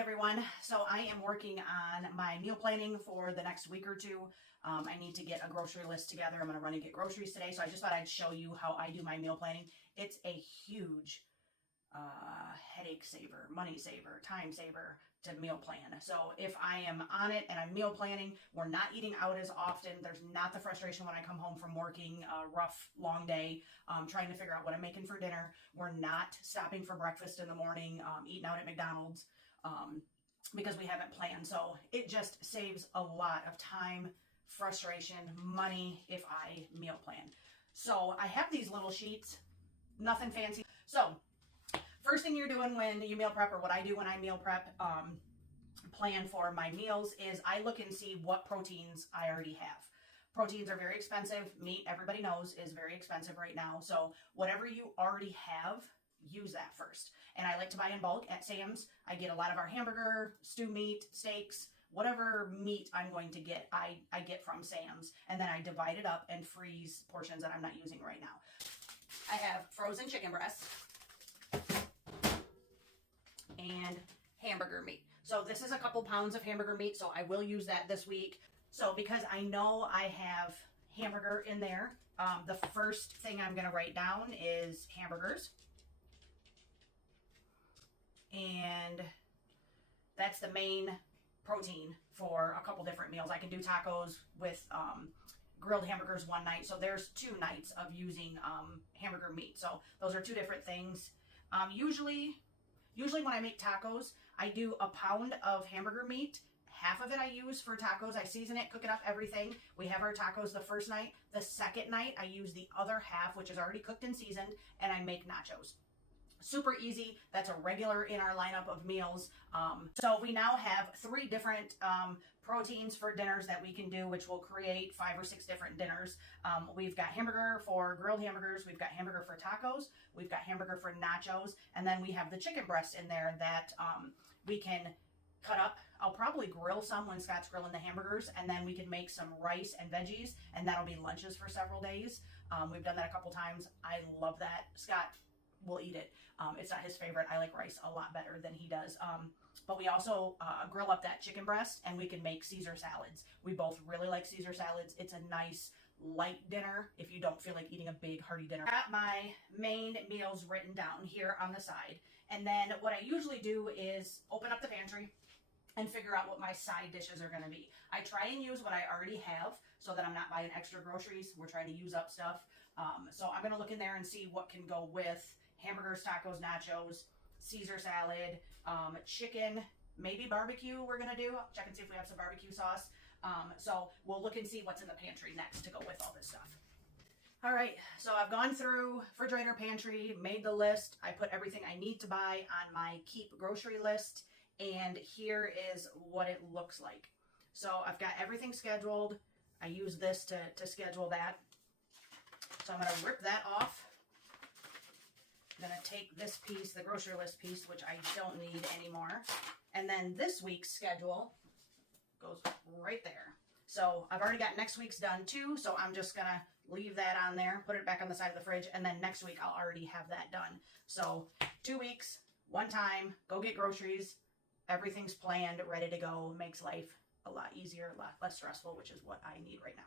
everyone. So I am working on my meal planning for the next week or two. I need to get a grocery list together. I'm going to run and get groceries today. So I just thought I'd show you how I do my meal planning. It's a huge headache saver, money saver, time saver to meal plan. So if I am on it and I'm meal planning, we're not eating out as often. There's not the frustration when I come home from working a rough, long day, trying to figure out what I'm making for dinner. We're not stopping for breakfast in the morning, eating out at McDonald's, because we haven't planned. So it just saves a lot of time, frustration, money if I meal plan. So I have these little sheets, nothing fancy. So first thing you're doing when you meal prep, or what I do when I meal prep, plan for my meals, is I look and see what proteins I already have. Proteins are very expensive. Meat, everybody knows, is very expensive right now. So whatever you already have, use that first. And I like to buy in bulk at Sam's. I get a lot of our hamburger, stew meat, steaks, whatever meat I'm going to get, I get from Sam's. And then I divide it up and freeze portions that I'm not using right now. I have frozen chicken breasts and hamburger meat. So this is a couple pounds of hamburger meat, so I will use that this week. So because I know I have hamburger in there, the first thing I'm going to write down is hamburgers. And that's the main protein for a couple different meals. I can do tacos with grilled hamburgers one night. So there's 2 nights of using hamburger meat. So those are 2 different things. Usually when I make tacos, I do a pound of hamburger meat. Half of it I use for tacos. I season it, cook it up, everything. We have our tacos the first night. The second night, I use the other half, which is already cooked and seasoned, and I make nachos. Super easy. That's a regular in our lineup of meals. So we now have 3 different proteins for dinners that we can do, which will create 5 or 6 different dinners. We've got hamburger for grilled hamburgers. We've got hamburger for tacos. We've got hamburger for nachos. And then we have the chicken breast in there that we can cut up. I'll probably grill some when Scott's grilling the hamburgers, and then we can make some rice and veggies, and that'll be lunches for several days. We've done that a couple times. I love that. Scott will eat it. It's not his favorite. I like rice a lot better than he does. But we also grill up that chicken breast, and we can make Caesar salads. We both really like Caesar salads. It's a nice light dinner if you don't feel like eating a big hearty dinner. I got my main meals written down here on the side. And then what I usually do is open up the pantry and figure out what my side dishes are going to be. I try and use what I already have so that I'm not buying extra groceries. We're trying to use up stuff. So I'm going to look in there and see what can go with hamburgers, tacos, nachos, Caesar salad, chicken, maybe barbecue we're going to do. Check and see if we have some barbecue sauce. So we'll look and see what's in the pantry next to go with all this stuff. All right, so I've gone through refrigerator, pantry, made the list. I put everything I need to buy on my Keep grocery list, and here is what it looks like. So I've got everything scheduled. I use this to schedule that. So I'm going to rip that off. I'm going to take this piece, the grocery list piece, which I don't need anymore. And then this week's schedule goes right there. So I've already got next week's done too. So I'm just going to leave that on there, put it back on the side of the fridge. And then next week I'll already have that done. So 2 weeks, one time, go get groceries. Everything's planned, ready to go. Makes life a lot easier, a lot less stressful, which is what I need right now.